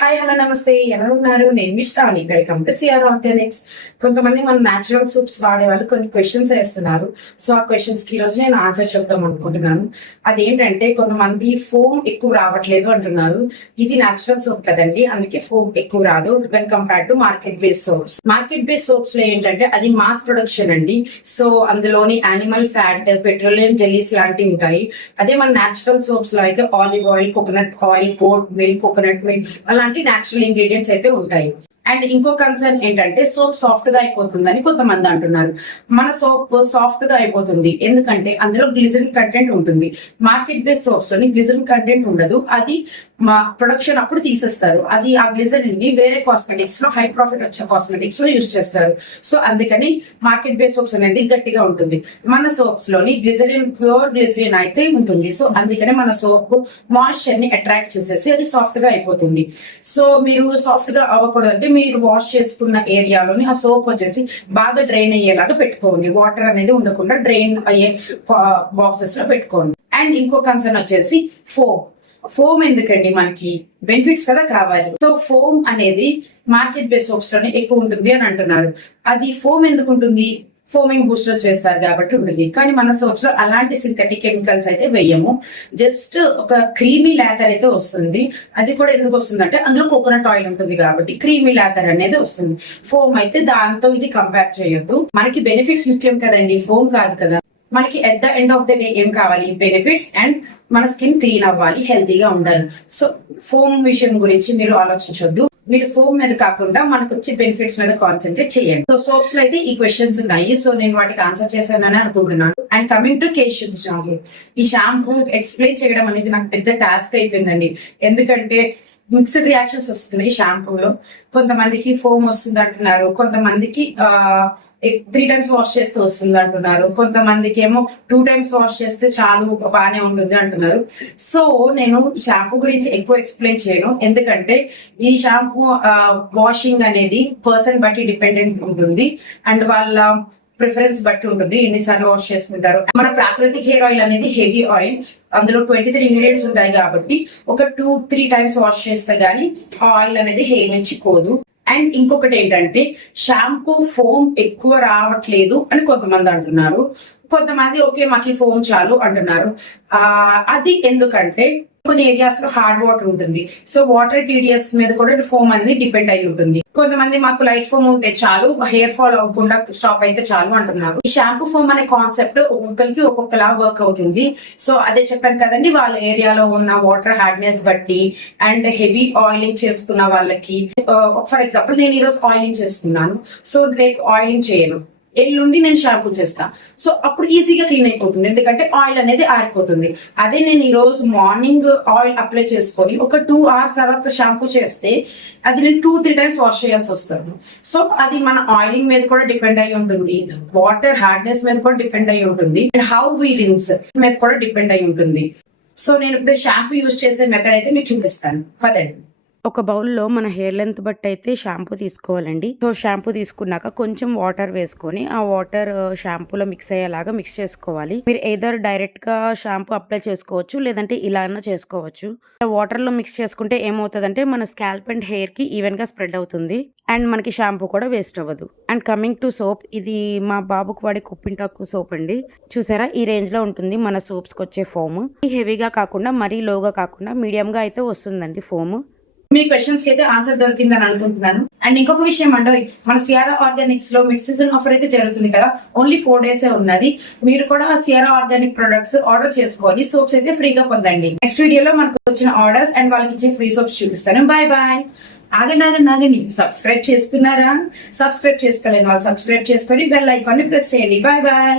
Hi hello నమస్తే, ఎలా ఉన్నారు? నేను మిశ్రాని. Welcome to CR Organics. కొంతమంది మన న్యాచురల్ సూప్స్ వాడే వాళ్ళు కొన్ని క్వశ్చన్స్ వేస్తున్నారు. సో ఆ క్వశ్చన్స్ కి ఈరోజు నేను ఆన్సర్ చెప్దాం అనుకుంటున్నాను. అదేంటంటే, కొంతమంది ఫోమ్ ఎక్కువ రావట్లేదు అంటున్నారు. ఇది న్యాచురల్ సోప్ కదండి, అందుకే ఫోమ్ ఎక్కువ రాదు when compare to market based soaps. Market based soaps లో ఏంటంటే అది మాస్ ప్రొడక్షన్ అండి. సో అందులోని యానిమల్ ఫ్యాట్, పెట్రోలియం జెల్లీస్ లాంటివి ఉంటాయి. అదే మన న్యాచురల్ సోప్స్ లో అయితే olive oil, coconut oil, goat milk, coconut milk అలాంటి న్యాచురల్ ఇంగ్రీడియంట్స్ అయితే ఉంటాయి. అండ్ ఇంకో కన్సర్న్ ఏంటంటే, సోప్ సాఫ్ట్ గా అయిపోతుందని కొంతమంది అంటున్నారు. మన సోప్ సాఫ్ట్ గా అయిపోతుంది ఎందుకంటే అందులో గ్లిజరిన్ కంటెంట్ ఉంటుంది. మార్కెట్ బేస్డ్ సోప్స్ లోని గ్లిజరిన్ కంటెంట్ ఉండదు. అది మా ప్రొడక్షన్ అప్పుడు తీసేస్తారు. అది ఆ గ్లిజరిన్ ని వేరే కాస్మెటిక్స్ లో, హై ప్రాఫిట్ వచ్చే కాస్మెటిక్స్ లో యూజ్ చేస్తారు. సో అందుకని మార్కెట్ బేస్డ్ సోప్స్ అనేది గట్టిగా ఉంటుంది. మన సోప్స్ లోని గ్లిజరిన్, ప్యూర్ గ్లిజరిన్ అయితే ఉంటుంది. సో అందుకని మన సోప్ మాయిశ్చర్ ని అట్రాక్ట్ చేసేసి అది సాఫ్ట్ గా అయిపోతుంది. సో మీరు సాఫ్ట్ గా అవ్వకూడదంటే మీరు వాష్ చేసుకున్న ఏరియాలోని ఆ సోప్ వచ్చేసి బాగా డ్రైన్ అయ్యేలాగా పెట్టుకోండి. వాటర్ అనేది ఉండకుండా డ్రైన్ అయ్యే బాక్సెస్ లో పెట్టుకోండి. అండ్ ఇంకో కన్సర్న్ వచ్చేసి ఫోమ్ ఎందుకండి? మనకి బెనిఫిట్స్ కదా కావాలి. సో ఫోమ్ అనేది మార్కెట్ బేస్డ్ సోప్స్ లోనే ఎక్కువ ఉంటుంది అని అంటున్నారు. అది ఫోమ్ ఎందుకు ఉంటుంది? ఫోమింగ్ బూస్టర్స్ వేస్తారు కాబట్టి ఉంటుంది. కానీ మన సోప్స్ లో అలాంటి సింథటిక్ కెమికల్స్ అయితే వేయము. జస్ట్ ఒక క్రీమీ లేదర్ అయితే వస్తుంది. అది కూడా ఎందుకు వస్తుంది అంటే అందులో కోకోనట్ ఆయిల్ ఉంటుంది కాబట్టి క్రీమీ లేదర్ అనేది వస్తుంది. ఫోమ్ అయితే దాంతో ఇది కంపేర్ చేయొద్దు. మనకి బెనిఫిట్స్ ముఖ్యం కదండి, ఫోమ్ కాదు కదా. మనకి at the end of the day ఏం కావాలి? బెనిఫిట్స్ అండ్ మన స్కిన్ క్లీన్ అవ్వాలి, హెల్తీగా ఉండాలి. సో ఫోమ్ విషయం గురించి మీరు ఆలోచించొద్దు. మీరు ఫోమ్ మీద కాకుండా మనకు వచ్చే బెనిఫిట్స్ మీద కాన్సన్ట్రేట్ చేయండి. సో సోప్స్ లో అయితే ఈ క్వశ్చన్స్ ఉన్నాయి. సో నేను వాటికి ఆన్సర్ చేశానని అనుకుంటున్నాను. And coming to Kesh shampoo, ఈ షాంపూ ఎక్స్ప్లెయిన్ చేయడం అనేది నాకు పెద్ద టాస్క్ అయిపోయిందండి. ఎందుకంటే మిక్స్డ్ రియాక్షన్స్ వస్తున్నాయి షాంపూలో. కొంతమందికి ఫోమ్ వస్తుంది అంటున్నారు, కొంతమందికి 3 times వాష్ చేస్తే వస్తుంది అంటున్నారు, కొంతమందికి ఏమో 2 times వాష్ చేస్తే చాలు బాగానే ఉంటుంది అంటున్నారు. సో నేను ఈ షాంపూ గురించి ఎక్కువ ఎక్స్ప్లెయిన్ చేయను, ఎందుకంటే ఈ షాంపూ వాషింగ్ అనేది పర్సన్ బట్టి డిపెండెంట్ ఉంటుంది. అండ్ వాళ్ళ ప్రిఫరెన్స్ బట్టి ఉంటుంది ఎన్నిసార్లు వాష్ చేసుకుంటారు. మన ప్రాకృతిక్ హెయిర్ ఆయిల్ అనేది హెవీ ఆయిల్, అందులో 23 ఇంగ్రీడియంట్స్ ఉంటాయి కాబట్టి ఒక 2-3 times వాష్ చేస్తే గానీ ఆ ఆయిల్ అనేది హెయిర్ నుంచి పోదు. అండ్ ఇంకొకటి ఏంటంటే, షాంపూ ఫోమ్ ఎక్కువ రావట్లేదు అని కొంతమంది అంటున్నారు. కొంతమంది ఓకే మాకు ఫోమ్ చాలు అంటున్నారు. అది ఎందుకంటే కొన్ని ఏరియాస్ లో హార్డ్ వాటర్ ఉంటుంది. సో వాటర్ టీడీఎస్ మీద కూడా ఫోమ్ అనేది డిపెండ్ అయి ఉంటుంది. కొంతమంది మాకు లైట్ ఫోమ్ ఉంటే చాలు, హెయిర్ ఫాల్ అవ్వకుండా స్టాప్ అయితే చాలు అంటున్నారు. ఈ షాంపూ ఫోమ్ అనే కాన్సెప్ట్ ఒక్కొక్కరికి ఒక్కొక్కలా వర్క్ అవుతుంది. సో అదే చెప్పాను కదండి, వాళ్ళ ఏరియాలో ఉన్న వాటర్ హార్డ్నెస్ బట్టి అండ్ హెవీ ఆయిలింగ్ చేసుకున్న వాళ్ళకి. ఫర్ ఎగ్జాంపుల్ నేను ఈరోజు ఆయిలింగ్ చేసుకున్నాను, సో రేపు ఆయిలింగ్ చేయను, ఎల్లుండి నేను షాంపూ చేస్తా. సో అప్పుడు ఈజీగా క్లీన్ అయిపోతుంది, ఎందుకంటే ఆయిల్ అనేది ఆరిపోతుంది. అదే నేను ఈ రోజు మార్నింగ్ ఆయిల్ అప్లై చేసుకొని ఒక 2 hours తర్వాత షాంపూ చేస్తే అది నేను 2-3 times వాష్ చేయాల్సి వస్తుంది. సో అది మన ఆయిలింగ్ మీద కూడా డిపెండ్ అయి ఉంటుంది, వాటర్ హార్డ్నెస్ మీద కూడా డిపెండ్ అయి ఉంటుంది, అండ్ హౌ వి రిన్స్ మీద కూడా డిపెండ్ అయి ఉంటుంది. సో నేను ఇప్పుడు షాంపూ యూజ్ చేసే మెథడ్ అయితే మీకు చూపిస్తాను, పదండి. ఒక బౌల్లో మన హెయిర్ లెంత్ బట్టి అయితే షాంపూ తీసుకోవాలండి. సో షాంపూ తీసుకున్నాక కొంచెం వాటర్ వేసుకొని ఆ వాటర్ షాంపూలో మిక్స్ అయ్యేలాగా మిక్స్ చేసుకోవాలి. మీరు ఏదర్ డైరెక్ట్ గా షాంపూ అప్లై చేసుకోవచ్చు, లేదంటే ఇలా అయినా చేసుకోవచ్చు. వాటర్ లో మిక్స్ చేసుకుంటే ఏమవుతుందంటే మన స్కాల్ప్ అండ్ హెయిర్ కి ఈవెన్ గా స్ప్రెడ్ అవుతుంది, అండ్ మనకి షాంపూ కూడా వేస్ట్ అవ్వదు. అండ్ కమింగ్ టు సోప్, ఇది మా బాబుకు వాడే కుప్పింటాకు సోప్ అండి. చూసారా, ఈ రేంజ్ లో ఉంటుంది మన సోప్స్ కి వచ్చే ఫోమ్. హెవీగా కాకుండా మరీ లోగా కాకుండా మీడియం గా అయితే వస్తుందండి ఫోమ్. మీ క్వశ్చన్స్ కి అయితే ఆన్సర్ దొరికిందని అనుకుంటున్నాను. అండ్ ఇంకొక విషయం అండి, మన సిఆర్ ఆర్గానిక్స్ లో మిడ్ సీజన్ ఆఫర్ అయితే జరుగుతుంది కదా, ఓన్లీ 4 days ఉన్నది. మీరు కూడా సిఆర్ ఆర్గానిక్ ప్రొడక్ట్స్ ఆర్డర్ చేసుకోవాలి, సోప్స్ అయితే ఫ్రీగా పొందండి. నెక్స్ట్ వీడియోలో మనకు వచ్చిన ఆర్డర్స్ అండ్ వాళ్ళకి ఇచ్చే ఫ్రీ సోప్స్ చూపిస్తాను. Bye bye. ఆగండి, సబ్స్క్రైబ్ చేసుకున్నారా? సబ్స్క్రైబ్ చేసుకోలేని వాళ్ళు సబ్స్క్రైబ్ చేసుకొని బెల్ ఐకాన్ ని ప్రెస్ చేయండి. Bye bye.